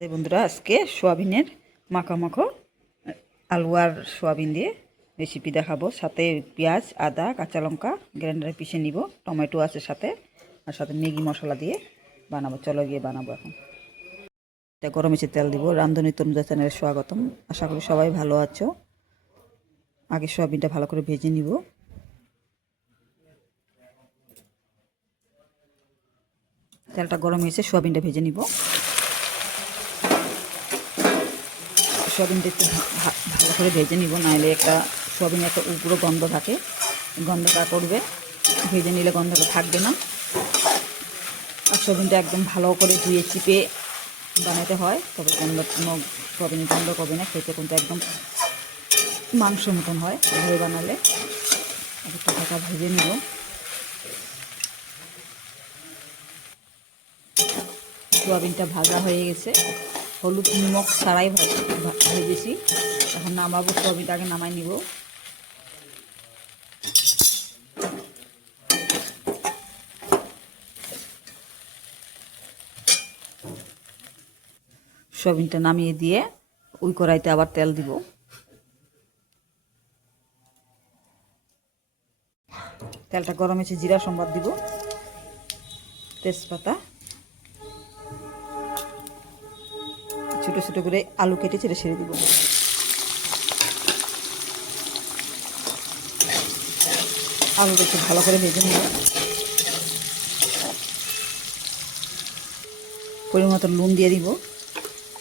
বন্ধুরা, আজকে সোয়াবিনের মাখো মাখো আলু আর সোয়াবিন দিয়ে রেসিপি দেখাবো। সাথে পেঁয়াজ, আদা, কাঁচা লঙ্কা, গ্রাইন্ডারে পিষে নিব। টমেটো আছে সাথে, আর সাথে ম্যাগি মশলা দিয়ে বানাবো। চলো গিয়ে বানাবো এখন। এটা গরম এসে তেল দিব। রান্ধনী তরমুজা চ্যানেলে স্বাগতম। আশা করি সবাই ভালো আছো। আগে সোয়াবিনটা ভালো করে ভেজে নিব। তেলটা গরম হয়েছে, সোয়াবিনটা ভেজে নিব। সোয়াবিনটা একটু ভালো করে ভেজে নিব নাহলে একটা সোয়াবিনের একটা উপরো গন্ধ থাকে। গন্ধটা করবে ভেজে নিলে গন্ধটা থাকবে না। আর সোয়াবিনটা একদম ভালো করে ধুয়ে চিপে বানাতে হয়, তবে গন্ধ, কোনো সোয়াবিনের গন্ধ করবে না, খেতে কিন্তু একদম মাংস মতন হয় এভাবে বানালে। একটু টাকা ভেজে নিব। সোয়াবিনটা ভাজা হয়ে গেছে। হলুদ নিমখ ছাড়াই ভেজেছি। এখন নামাবো আগে নামাই নিব। সোয়াবিনটা নামিয়ে দিয়ে ওই কড়াইতে আবার তেল দিব। তেলটা গরম হয়েছে, জিরা সম্বাদ দিব। তেজপাতা। ছোটো ছোটো করে আলু কেটে ছেড়ে ছেড়ে দিব। আলুটা একটু ভালো করে ভেজে নেব। পরিমাণ নুন দিয়ে দিব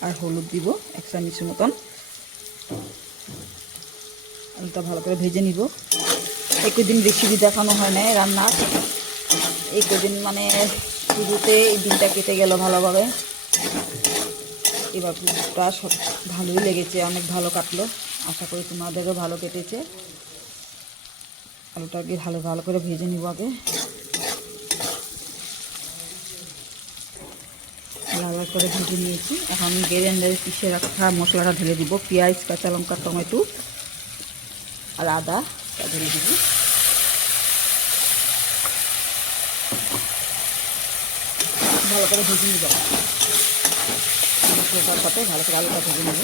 আর হলুদ দিব, এক চামচের মতন। আলুটা ভালো করে ভেজে নিব। এই কদিন রেসিপি দেখানো হয় না রান্নার। এই কদিন মানে শুরুতে এই দিনটা কেটে গেল ভালোভাবে। এবার সব ভালোই লেগেছে, অনেক ভালো কাটলো। আশা করি তোমাদেরও ভালো কেটেছে। আলুটাকে ভালো ভালো করে ভেজে নিব আগে। লাল করে ভেজে নিয়েছি। এখন আমি গ্রেন্ডারে পিষে রাখা মশলাটা ঢেলে দিব। পেঁয়াজ, কাঁচা লঙ্কা, টমেটো আর আদা ঢেলে দিব। ভালো করে ভেজে নিব। মশলাটার সাথে ভালো করে আলুটা ভেজে নেব।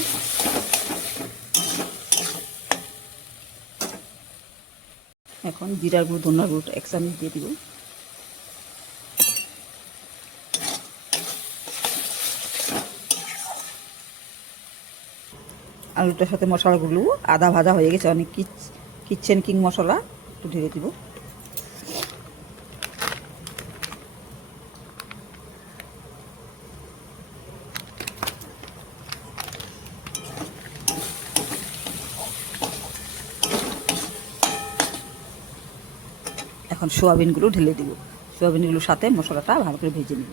এখন জিরার গুঁড়ো ধনার গুঁড়োটা এক দিয়ে দিব। আলুটার সাথে মশলাগুলো আদা ভাজা হয়ে গেছে, অনেক কিচেন কিং মশলা একটু ঢেলে দিব। এখন সোয়াবিনগুলো ঢেলে দিব। সোয়াবিনগুলোর সাথে মশলাটা ভালো করে ভেজে নিব।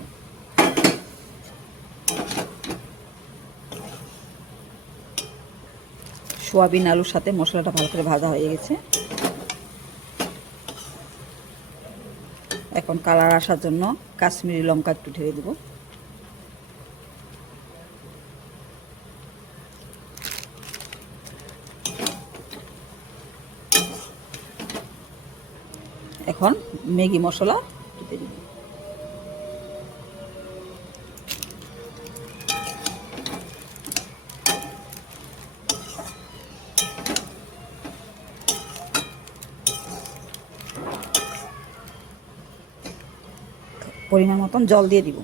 সোয়াবিন আলুর সাথে মশলাটা ভালো করে ভাজা হয়ে গেছে। এখন কালার আসার জন্য কাশ্মীরি লঙ্কা একটু ঢেলে দেবো। এখন ম্যাগি মশলা দিতে দিব পরিমাণ মতন জল দিয়ে দিব।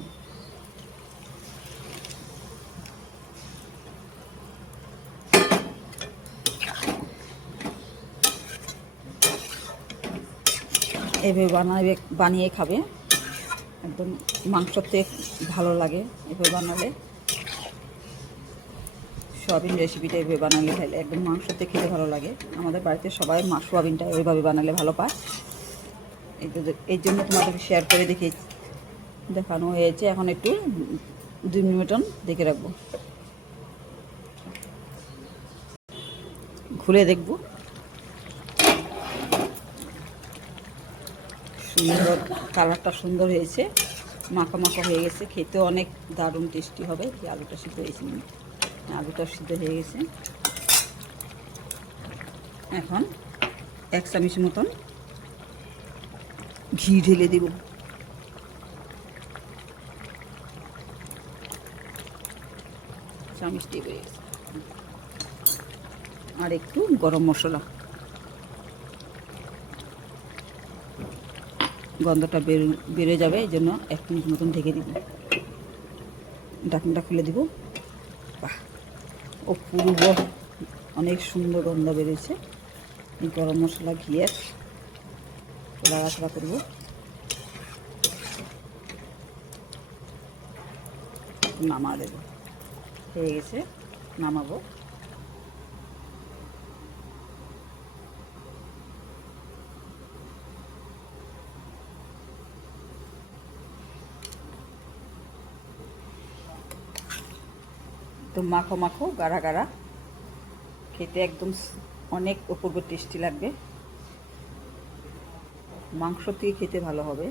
এভাবে বানাবে, বানিয়ে খাবে। একদম মাংসতে ভালো লাগে এভাবে বানালে। সোয়াবিন রেসিপিটা এভাবে বানালে খাইলে একদম মাংসতে খেতে ভালো লাগে। আমাদের বাড়িতে সবাই মা সোয়াবিনটা ওইভাবে বানালে ভালো পায়। এই জন্য তোমাদেরকে শেয়ার করে দেখে দেখানো হয়েছে। এখন একটু দুই মিনিটন দেখে রাখব। খুলে দেখব। সুন্দর কালারটা সুন্দর হয়েছে। মাখা মাখা হয়ে গেছে। খেতে অনেক দারুণ টেস্টি হবে। যে আলুটা সিদ্ধ হয়েছে আলুটা সিদ্ধ হয়ে গেছে। এখন এক চামচ মতন ঘি ঢেলে দেব। গেছে। আর একটু গরম মশলা। গন্ধটা বেরো বেড়ে যাবে, এই জন্য এক মিনিট মতন ঢেকে দিব। ঢাকনাটা খুলে দিব। বাহ! ও পূর্ব অনেক সুন্দর গন্ধ বেরিয়েছে এই গরম মশলা ঘিয়ের নাড়াচাড়া করব। নামা দেবো। হয়ে গেছে, নামাবো। তো মাখো মাখো গাড়া গাড়া খেতে একদম অনেক অপূর্ব টেস্টি লাগবে। মাংস দিয়ে খেতে ভালো হবে।